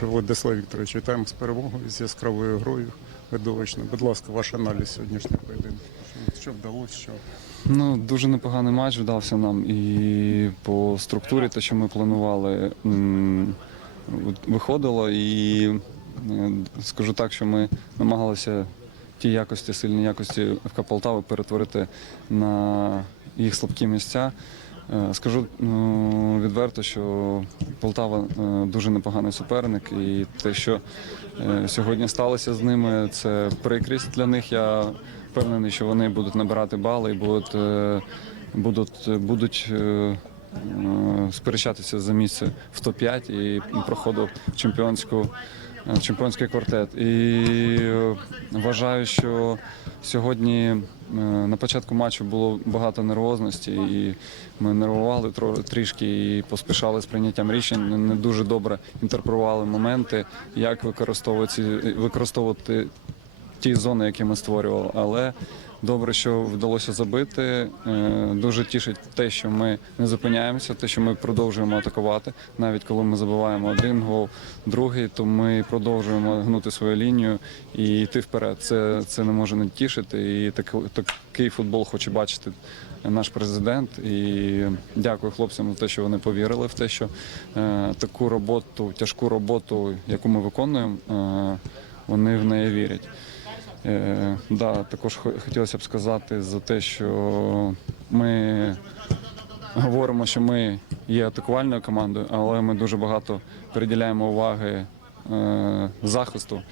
Кучер Владислав Вікторович, вітаємо з перемогою з яскравою грою. видовищно. Будь ласка, ваш аналіз сьогоднішнього поєдинку. Що вдалося? Що ну дуже непоганий матч вдався нам і по структурі, те, що ми планували, виходило. І е, скажу так, що ми намагалися ті якості, сильні якості ФК Полтави перетворити на їх слабкі місця. Е, скажу е, відверто, що Полтава е, дуже непоганий суперник, і те, що сьогодні сталося з ними, це прикрість для них. Я впевнений, що вони будуть набирати бали і будуть будуть, будуть сперечатися за місце в топ-5 і проходу чемпіонську. Чемпіонський квартет, і вважаю, що сьогодні Е, на початку матчу було багато нервозності, і ми нервували трішки і поспішали з прийняттям рішень. Не дуже добре інтерпретували моменти, як використовувати використовувати ті зони, які ми створювали. Але Добре, що вдалося забити. Е, дуже тішить те, що ми не зупиняємося, те, що ми продовжуємо атакувати. Навіть коли ми забиваємо один гол, другий, то ми продовжуємо гнути свою лінію і йти вперед. Це це не може не тішити. І так, такий футбол хоче бачити наш президент. І дякую хлопцям за те, що вони повірили в те, що е, таку роботу, тяжку роботу, яку ми виконуємо, е, вони в неї вірять. Е, да, Також хотілося б сказати за те, що ми говоримо, що ми є атакувальною командою, але ми дуже багато приділяємо уваги е, захисту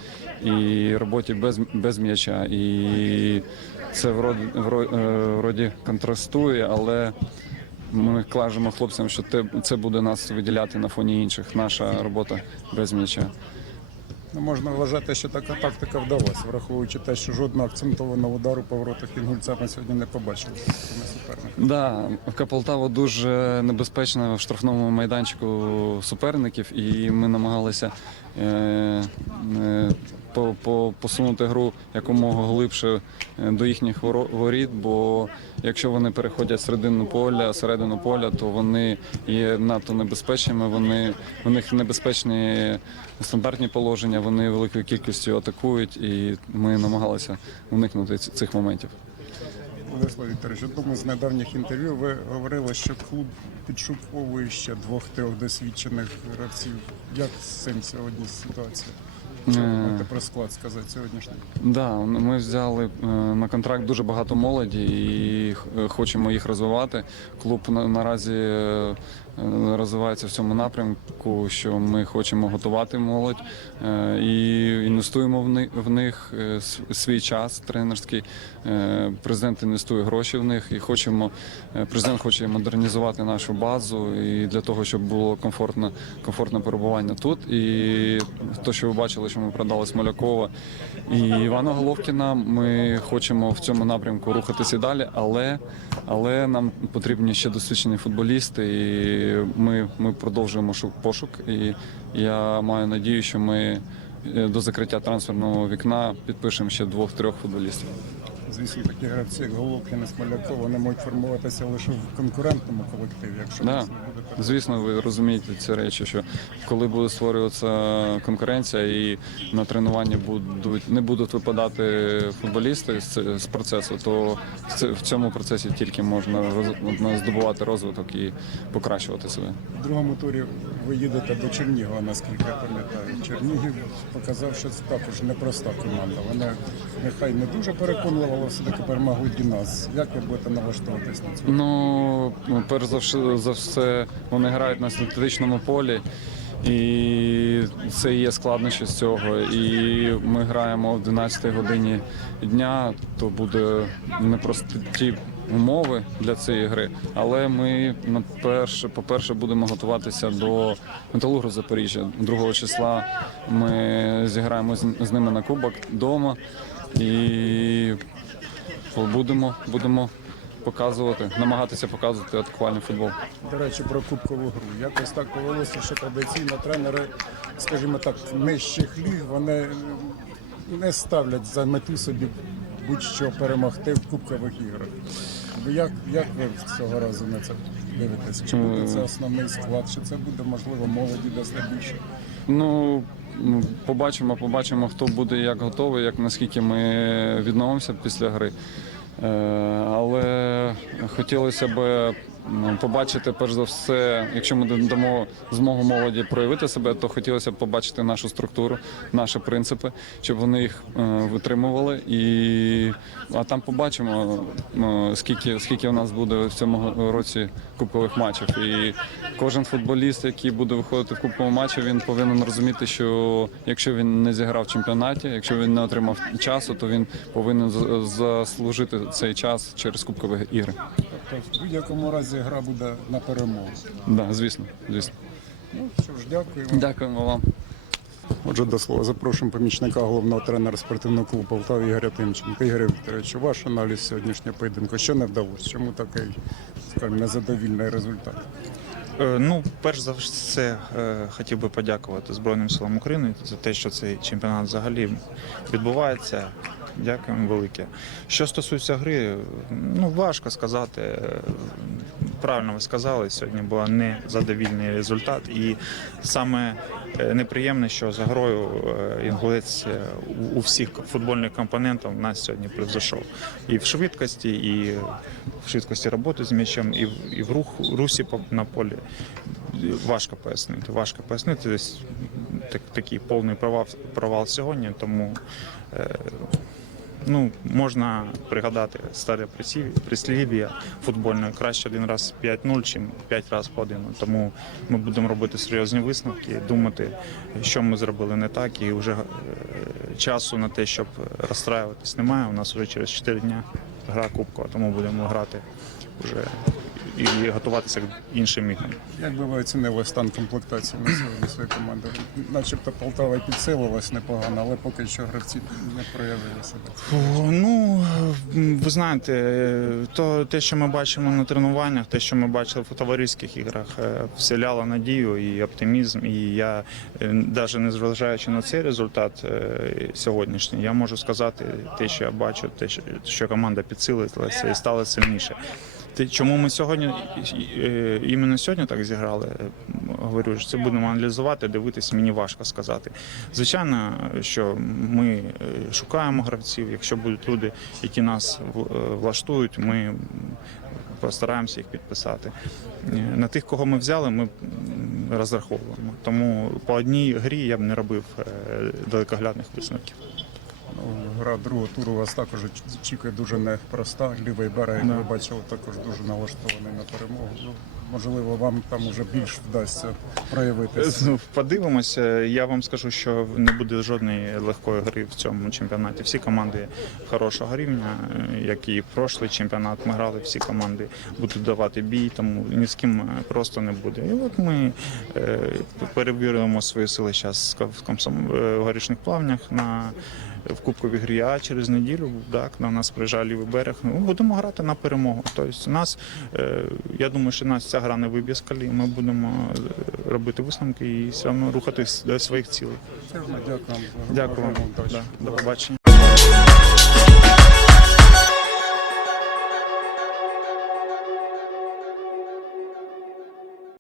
і роботі без без м'яча. І це вроді, е, вроді контрастує, але ми кажемо хлопцям, що це буде нас виділяти на фоні інших. Наша робота без м'яча. Ну, Можна вважати, що така тактика вдалася, враховуючи те, що жодного акцентованого удару по воротах Інгульця ми сьогодні не побачили. Да, Каполтава дуже небезпечна в штрафному майданчику суперників, і ми намагалися. Е, е, посунути гру якомога глибше е, до їхніх воріт, бо якщо вони переходять середину поля, середину поля, то вони є надто небезпечними. Вони у них небезпечні стандартні положення. Вони великою кількістю атакують, і ми намагалися уникнути цих моментів. Владислав Вікторович, одному з недавніх інтерв'ю ви говорили, що клуб підшуковує ще двох-трьох досвідчених гравців. Як з цим сьогодні ситуація? можете е, про склад сказати сьогоднішній? Да, ми взяли е, на контракт дуже багато молоді і е, хочемо їх розвивати. Клуб наразі Е, розвивається в цьому напрямку, що ми хочемо готувати молодь е, і інвестуємо в них е, свій час тренерський. Президент інвестує гроші в них і хочемо. Президент хоче модернізувати нашу базу і для того, щоб було комфортно, комфортне перебування тут. І те, що ви бачили, що ми продали Смолякова і Івана Головкіна, ми хочемо в цьому напрямку рухатися далі, але але нам потрібні ще досвідчені футболісти. і ми ми продовжуємо пошук. І я маю надію, що ми е, до закриття трансферного вікна підпишемо ще двох-трьох футболістів. Звісно, такі гравці головки Головкіна, Смолякова, вони можуть формуватися лише в конкурентному колективі, якщо да. Звісно, ви розумієте ці речі, що коли буде створюватися конкуренція, і на тренування будуть не будуть випадати футболісти з процесу, то в цьому процесі тільки можна здобувати розвиток і покращувати себе. В другому турі ви їдете до Чернігова, наскільки я пам'ятаю. Чернігів показав, що це також непроста команда. Вона нехай не дуже переконлива, але все таки перемагуть і нас. Як ви будете налаштуватись на цю? Ну, ну перш за все. Вони грають на синтетичному полі, і це є складнощі з цього. І ми граємо в 12 годині дня. То буде непрості ті умови для цієї гри. Але ми на перше, по перше, будемо готуватися до металургу Запоріжжя 2 числа. Ми зіграємо з ними на кубок вдома і будемо будемо показувати, намагатися показувати атакувальний футбол. До речі, про кубкову гру. Якось так повелося, що традиційно тренери, скажімо так, нижчих ліг вони не ставлять за мету собі будь-що перемогти в кубкових іграх. Як як ви цього разу на це дивитесь? Чи буде це основний склад? Чи це буде можливо молоді дасте більше? Ну, ну побачимо, побачимо, хто буде як готовий, як наскільки ми відновимося після гри. Е, але хотілося б побачити, перш за все, якщо ми дамо змогу молоді проявити себе, то хотілося б побачити нашу структуру, наші принципи, щоб вони їх е, витримували. І а там побачимо, скільки скільки у нас буде в цьому році кубкових матчів. І кожен футболіст, який буде виходити в кубковому матчі, він повинен розуміти, що якщо він не зіграв в чемпіонаті, якщо він не отримав часу, то він повинен заслужити цей час через кубкові ігри. Тобто в будь-якому разі гра буде на перемогу. Да, звісно, звісно. Ну що ж, дякуємо. Дякуємо вам. Отже, до слова запрошуємо помічника головного тренера спортивного клубу Полтави Ігоря Тимченка. Ігоря Вікторовичу, ваш аналіз сьогоднішнього поєдинку. Що не вдалося? Чому такий скажімо, незадовільний результат? Е, ну, перш за все, е, хотів би подякувати Збройним силам України за те, що цей чемпіонат взагалі відбувається. Дякуємо велике. Що стосується гри, ну важко сказати. Правильно ви сказали, сьогодні був незадовільний результат, і саме е, неприємне, що за грою е, інгулець е, у всіх футбольних компонентах нас сьогодні превзойшов. і в швидкості, і в швидкості роботи з м'ячем, і в і в рух русі на полі. Важко пояснити. Важко пояснити десь так, такий повний провал провал сьогодні, тому. Ну можна пригадати старе прислів'я футбольне краще один раз 5-0, чим 5 разів по один. Тому ми будемо робити серйозні висновки, думати, що ми зробили не так, і вже е, часу на те, щоб розстраюватись, немає. У нас вже через 4 дні гра кубка. тому будемо грати вже і готуватися к іншим іграм. Як би ви оцінили стан комплектації на сьогодні своєї команди? Начебто Полтава підсилилась непогано, але поки що гравці не проявили себе. Ну ви знаєте, то те, що ми бачимо на тренуваннях, те, що ми бачили в товариських іграх, е, вселяло надію і оптимізм. І я навіть е, не зважаючи на цей результат е, сьогоднішній, я можу сказати те, що я бачу, те, що команда підсилилася і стала сильніше. Чому ми сьогодні? сьогодні іменно сьогодні так зіграли. Говорю, що це будемо аналізувати, дивитись. Мені важко сказати. Звичайно, що ми е, шукаємо гравців. Якщо будуть люди, які нас е, влаштують, ми постараємося їх підписати. Е, на тих, кого ми взяли, ми розраховуємо. Тому по одній грі я б не робив далекоглядних висновків. Гра другого туру вас також чекає дуже непроста. Лівий берег, як ви бачили, також дуже налаштований на перемогу. Ну, можливо, вам там уже більш вдасться проявитися. Е, ну, подивимося. Я вам скажу, що не буде жодної легкої гри в цьому чемпіонаті. Всі команди хорошого рівня, е, як і прошлий чемпіонат. Ми грали всі команди, будуть давати бій, тому ні з ким е, просто не буде. І от ми перевіримо свої сили зараз в горішних плавнях на в Кубкові грі, а через неділю так, на нас приїжджає лівий берег. Ну, Будемо грати на перемогу. Тобто нас, е, Я думаю, що нас ця гра не виб'є з калі. Ми будемо е, робити висновки і все одно рухатись до своїх цілей. Дякую. Дякую. Дякую. Дякую. До побачення.